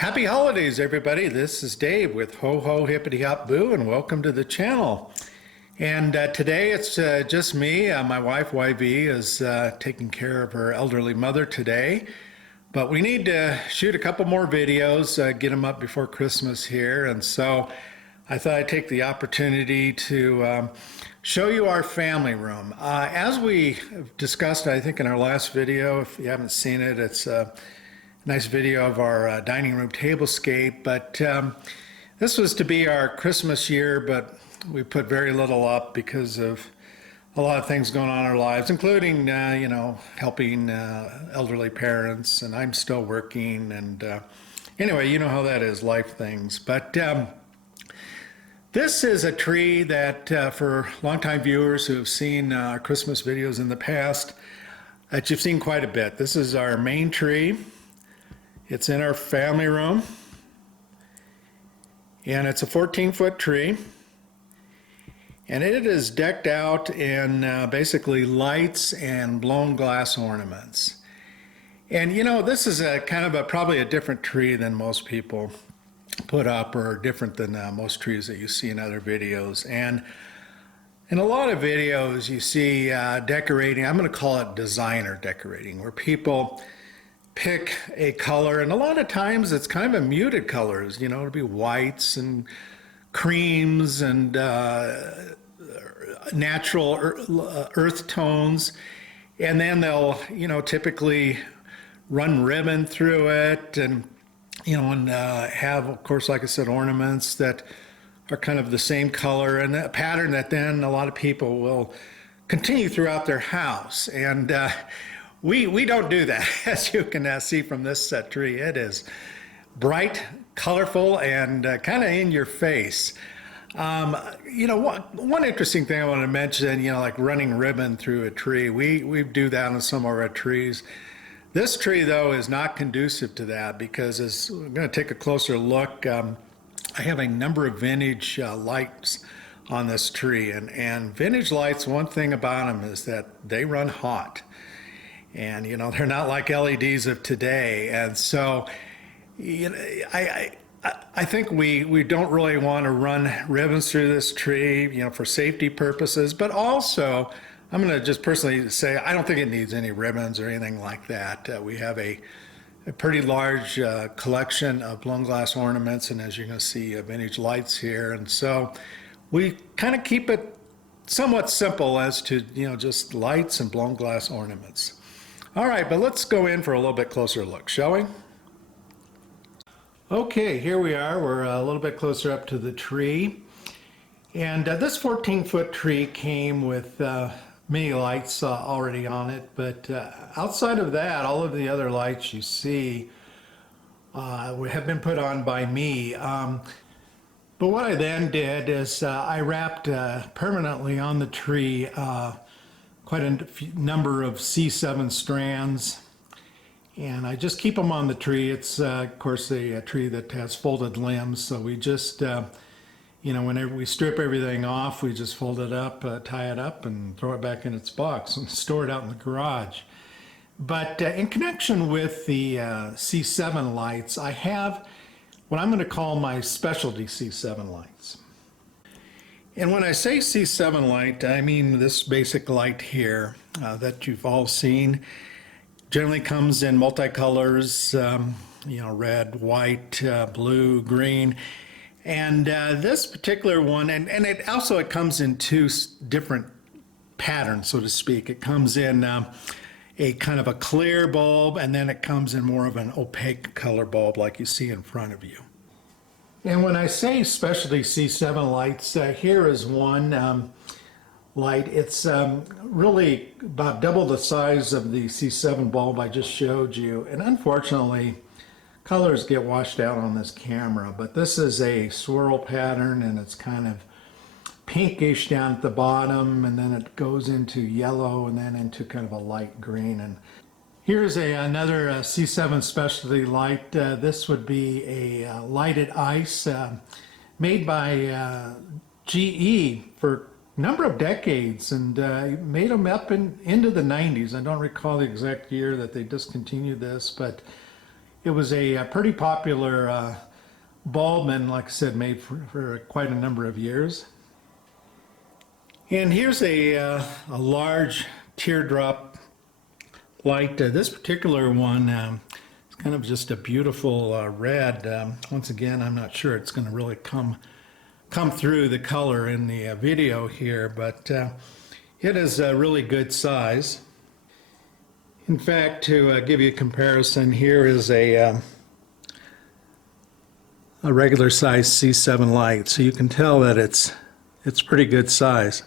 Happy holidays, everybody. This is Dave with Ho Ho Hippity-Hop Boo, and welcome to the channel. And today it's just me. My wife, YV, is taking care of her elderly mother today. But we need to shoot a couple more videos, get them up before Christmas here. And so I thought I'd take the opportunity to show you our family room. As we discussed, I think in our last video, if you haven't seen it, it's nice video of our dining room tablescape, but this was to be our Christmas year, but we put very little up because of a lot of things going on in our lives, including, helping elderly parents, and I'm still working, and anyway, you know how that is, life things. But this is a tree that for longtime viewers who have seen our Christmas videos in the past, that you've seen quite a bit. This is our main tree. It's in our family room, and it's a 14-foot tree, and it is decked out in basically lights and blown glass ornaments. And this is a kind of probably a different tree than most people put up, or different than most trees that you see in other videos. And in a lot of videos you see decorating, I'm going to call it designer decorating, where people pick a color, and a lot of times it's kind of a muted colors, it'll be whites and creams and natural earth tones, and then they'll typically run ribbon through it, and have, of course, like I said, ornaments that are kind of the same color, and a pattern that then a lot of people will continue throughout their house. And we don't do that, as you can see from this tree. It is bright, colorful, and kind of in your face. One interesting thing I want to mention, like running ribbon through a tree. We do that on some of our trees. This tree, though, is not conducive to that, because as we're going to take a closer look, I have a number of vintage lights on this tree. And vintage lights, one thing about them is that they run hot. And they're not like LEDs of today, and so I think we don't really want to run ribbons through this tree, for safety purposes. But also, I'm going to just personally say I don't think it needs any ribbons or anything like that. We have a pretty large collection of blown glass ornaments, and as you're going to see, vintage lights here, and so we kind of keep it somewhat simple as to just lights and blown glass ornaments. All right, but let's go in for a little bit closer look, shall we? Okay, here we are. We're a little bit closer up to the tree. And this 14-foot tree came with many lights already on it, but outside of that, all of the other lights you see have been put on by me. But what I then did is I wrapped permanently on the tree quite a number of C7 strands, and I just keep them on the tree. It's of course a tree that has folded limbs, so we just whenever we strip everything off, we just fold it up, tie it up, and throw it back in its box and store it out in the garage. But in connection with the C7 lights, I have what I'm going to call my specialty C7 lights. And when I say C7 light, I mean this basic light here that you've all seen. Generally comes in multicolors, red, white, blue, green. And this particular one, and it comes in two different patterns, so to speak. It comes in a kind of a clear bulb, and then it comes in more of an opaque color bulb like you see in front of you. And when I say specialty C7 lights, here is one light. It's really about double the size of the C7 bulb I just showed you. And unfortunately, colors get washed out on this camera. But this is a swirl pattern, and it's kind of pinkish down at the bottom, and then it goes into yellow, and then into kind of a light green. And here's another C7 specialty light. This would be a lighted ice made by GE for a number of decades, and made them up into the 90s. I don't recall the exact year that they discontinued this, but It was a pretty popular bulb, and like I said, made for quite a number of years. And here's a large teardrop light. This particular one is kind of just a beautiful red. Once again, I'm not sure it's going to really come through the color in the video here, but it is a really good size. In fact, to give you a comparison, here is a regular size C7 light, so you can tell that it's pretty good size.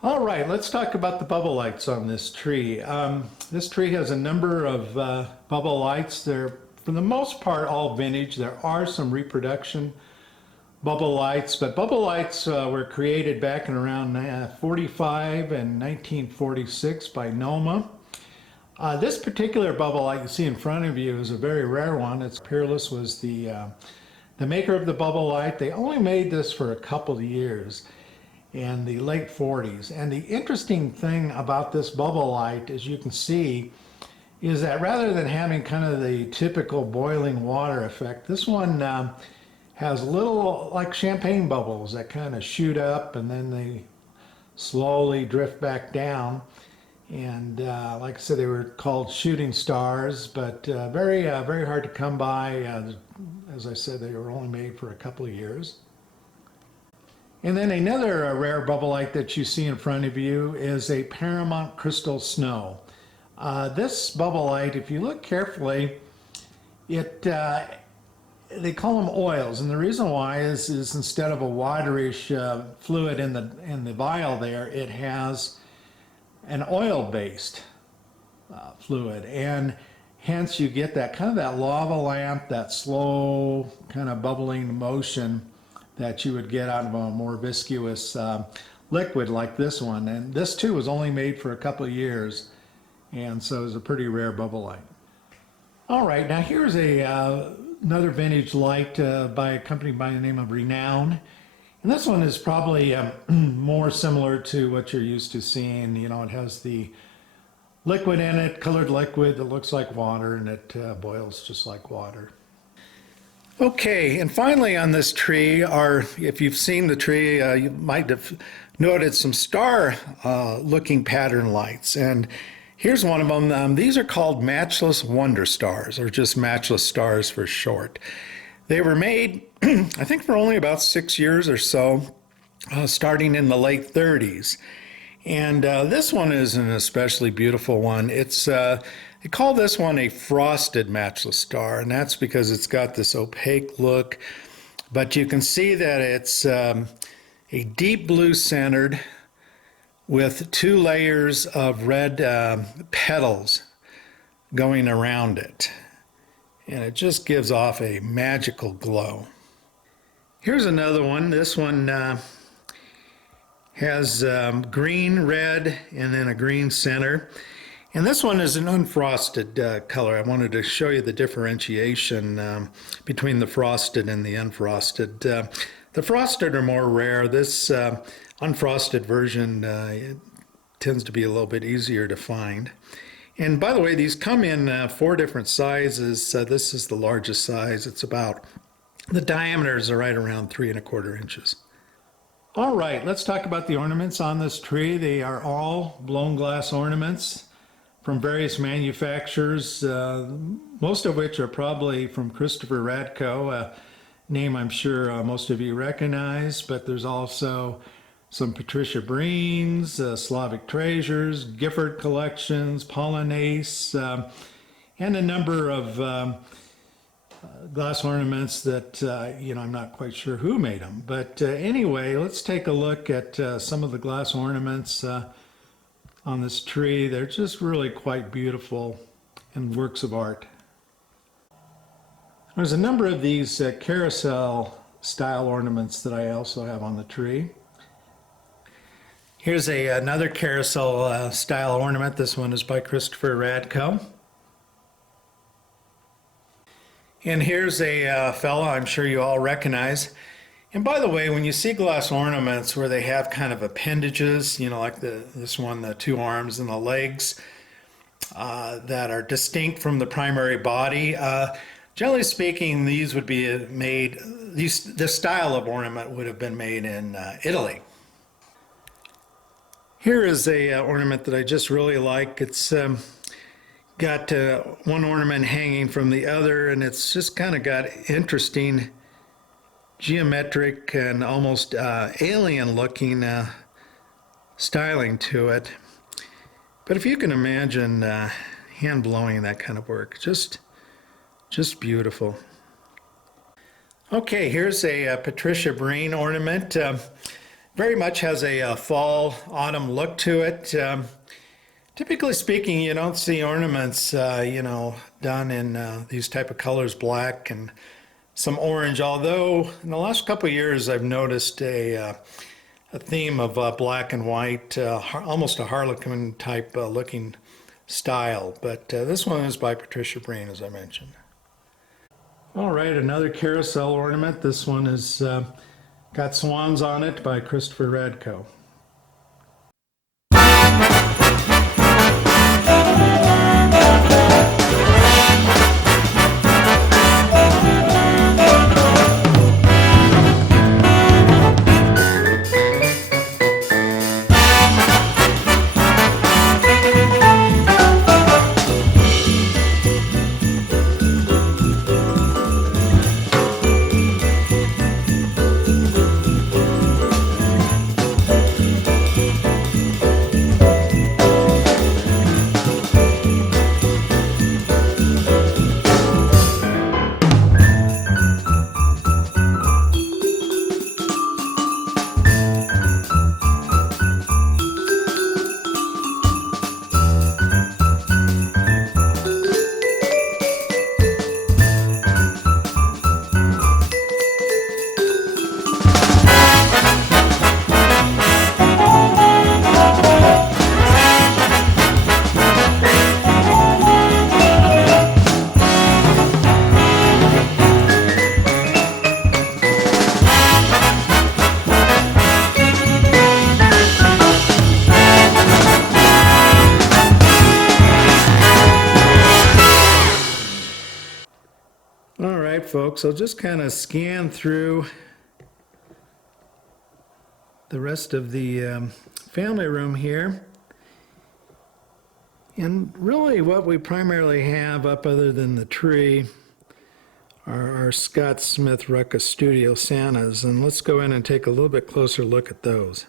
All right, let's talk about the bubble lights on this tree. This tree has a number of bubble lights. They're, for the most part, all vintage. There are some reproduction bubble lights, but bubble lights were created back in around 45 and 1946 by Noma. This particular bubble light you see in front of you is a very rare one. It's Peerless was the maker of the bubble light. They only made this for a couple of years in the late 40s. And the interesting thing about this bubble light, as you can see, is that rather than having kind of the typical boiling water effect, this one has little like champagne bubbles that kind of shoot up and then they slowly drift back down. And like I said, they were called shooting stars, but very hard to come by. As I said, they were only made for a couple of years. And then another rare bubble light that you see in front of you is a Paramount Crystal Snow. This bubble light, if you look carefully, they call them oils, and the reason why is instead of a waterish fluid in the vial there, it has an oil-based fluid, and hence you get that kind of that lava lamp, that slow kind of bubbling motion that you would get out of a more viscous liquid like this one. And this too was only made for a couple of years, and so it's a pretty rare bubble light. All right, now here's another vintage light by a company by the name of Renown. And this one is probably more similar to what you're used to seeing. You know, it has the liquid in it, colored liquid that looks like water, and it boils just like water. Okay, and finally on this tree are, if you've seen the tree, you might have noted some star looking pattern lights. And here's one of them. These are called Matchless Wonder Stars, or just Matchless Stars for short. They were made, I think, for only about 6 years or so, starting in the late 30s. And this one is an especially beautiful one. It's they call this one a frosted matchless star, and that's because it's got this opaque look. But you can see that it's a deep blue centered with 2 layers of red petals going around it. And it just gives off a magical glow. Here's another one. This one has green, red, and then a green center. And this one is an unfrosted color. I wanted to show you the differentiation between the frosted and the unfrosted. The frosted are more rare. This unfrosted version tends to be a little bit easier to find. And by the way, these come in 4 different sizes. This is the largest size. It's about, the diameters are right around 3¼ inches. All right, let's talk about the ornaments on this tree. They are all blown glass ornaments from various manufacturers, most of which are probably from Christopher Radko, a name I'm sure most of you recognize, but there's also some Patricia Breen's, Slavic Treasures, Gifford Collections, Polonaise, and a number of glass ornaments that, I'm not quite sure who made them. But anyway, let's take a look at some of the glass ornaments on this tree. They're just really quite beautiful and works of art. There's a number of these carousel style ornaments that I also have on the tree. Here's another carousel style ornament. This one is by Christopher Radko. And here's a fellow I'm sure you all recognize. And by the way, when you see glass ornaments where they have kind of appendages, like this one, the 2 arms and the legs, that are distinct from the primary body. Generally speaking, these would be made, this style of ornament would have been made in Italy. Here is a ornament that I just really like. It's got one ornament hanging from the other, and it's just kind of got interesting geometric and almost alien looking styling to it. But if you can imagine hand blowing that kind of work, just beautiful. Okay, here's a Patricia Breen ornament. Very much has a fall autumn look to it. Typically speaking, you don't see ornaments, done in these type of colors, black and some orange. Although in the last couple of years, I've noticed a theme of black and white, almost a harlequin type looking style. But this one is by Patricia Breen, as I mentioned. All right, another carousel ornament. This one is got swans on it by Christopher Radko. All right, folks, I'll just kind of scan through the rest of the family room here. And really what we primarily have up other than the tree are our Scott Smith Ruckus Studio Santas. And let's go in and take a little bit closer look at those.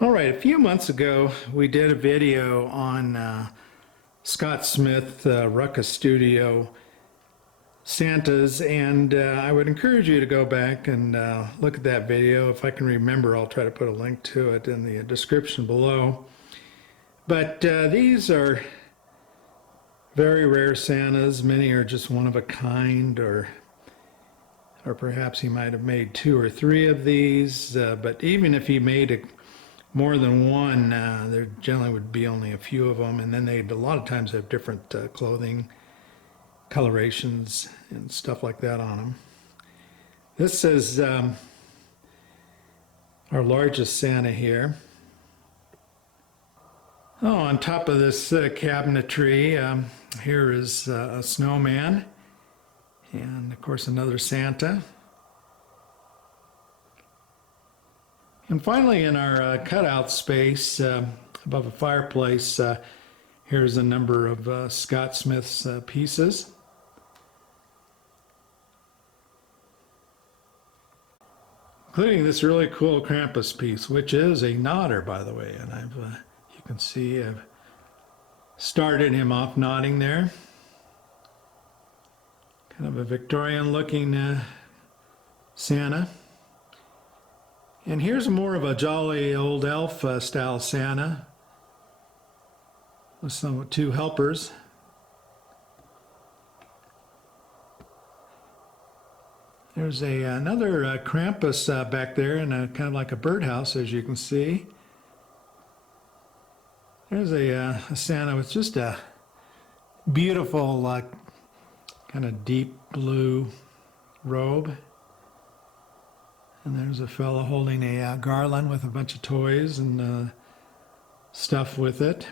All right, a few months ago, we did a video on Scott Smith Ruckus Studio Santas, and I would encourage you to go back and look at that video. If I can remember, I'll try to put a link to it in the description below. But these are very rare Santas. Many are just one of a kind, or perhaps he might have made 2 or 3 of these. But even if he made more than one, there generally would be only a few of them, and then they'd a lot of times have different clothing colorations and stuff like that on them. This is our largest Santa here. Oh, on top of this cabinetry, here is a snowman, and of course another Santa. And finally, in our cutout space above a fireplace, here's a number of Scott Smith's pieces. Including this really cool Krampus piece, which is a nodder, by the way. And you can see I've started him off nodding there. Kind of a Victorian-looking Santa. And here's more of a jolly old elf style Santa with 2 helpers. There's another Krampus back there, and kind of like a birdhouse, as you can see. There's a Santa with just a beautiful, kind of deep blue robe. And there's a fellow holding a garland with a bunch of toys and stuff with it.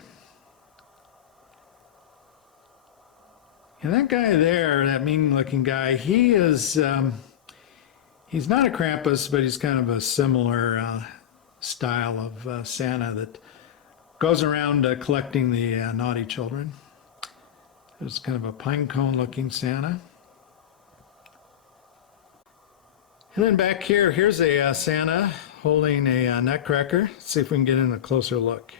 And that guy there, that mean-looking guy, he is, he's not a Krampus, but he's kind of a similar style of Santa that goes around collecting the naughty children. There's kind of a pine cone-looking Santa. And then back here, here's a Santa holding a nutcracker. Let's see if we can get in a closer look.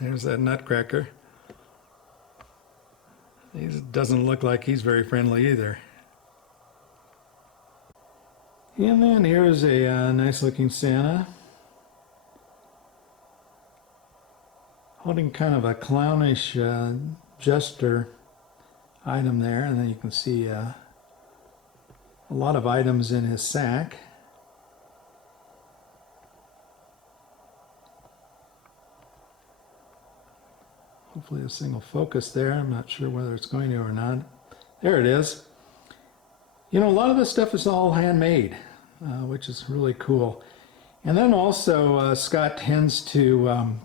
There's that nutcracker. He doesn't look like he's very friendly either. And then here's a nice looking Santa holding kind of a clownish jester item there, and then you can see a lot of items in his sack. Hopefully this thing will focus there. I'm not sure whether it's going to or not. There it is. You know, a lot of this stuff is all handmade, which is really cool. And then also Scott tends to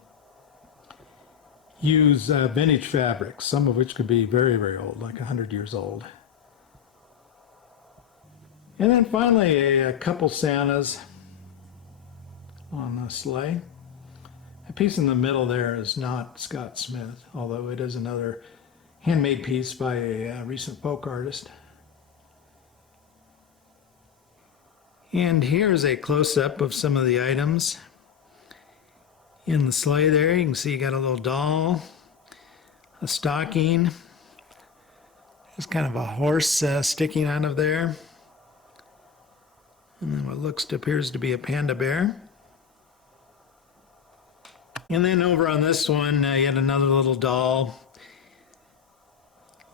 use vintage fabrics, some of which could be very, very old, like 100 years old. And then finally a couple Santas on a sleigh. The piece in the middle there is not Scott Smith, although it is another handmade piece by a recent folk artist. And here's a close-up of some of the items in the sleigh there. You can see you got a little doll, a stocking. There's kind of a horse sticking out of there. And then what appears to be a panda bear. And then over on this one, yet another little doll,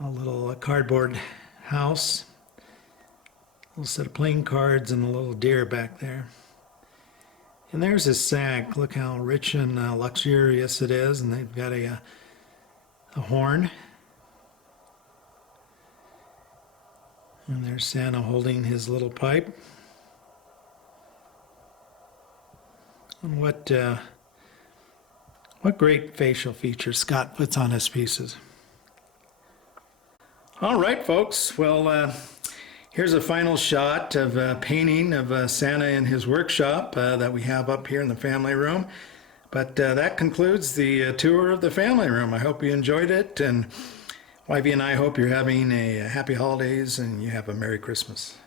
a little cardboard house, a little set of playing cards, and a little deer back there. And there's his sack. Look how rich and luxurious it is. And they've got a horn. And there's Santa holding his little pipe. And what great facial features Scott puts on his pieces. All right, folks. Well, here's a final shot of a painting of Santa in his workshop that we have up here in the family room. But that concludes the tour of the family room. I hope you enjoyed it, and Wifey and I hope you're having a happy holidays and you have a Merry Christmas.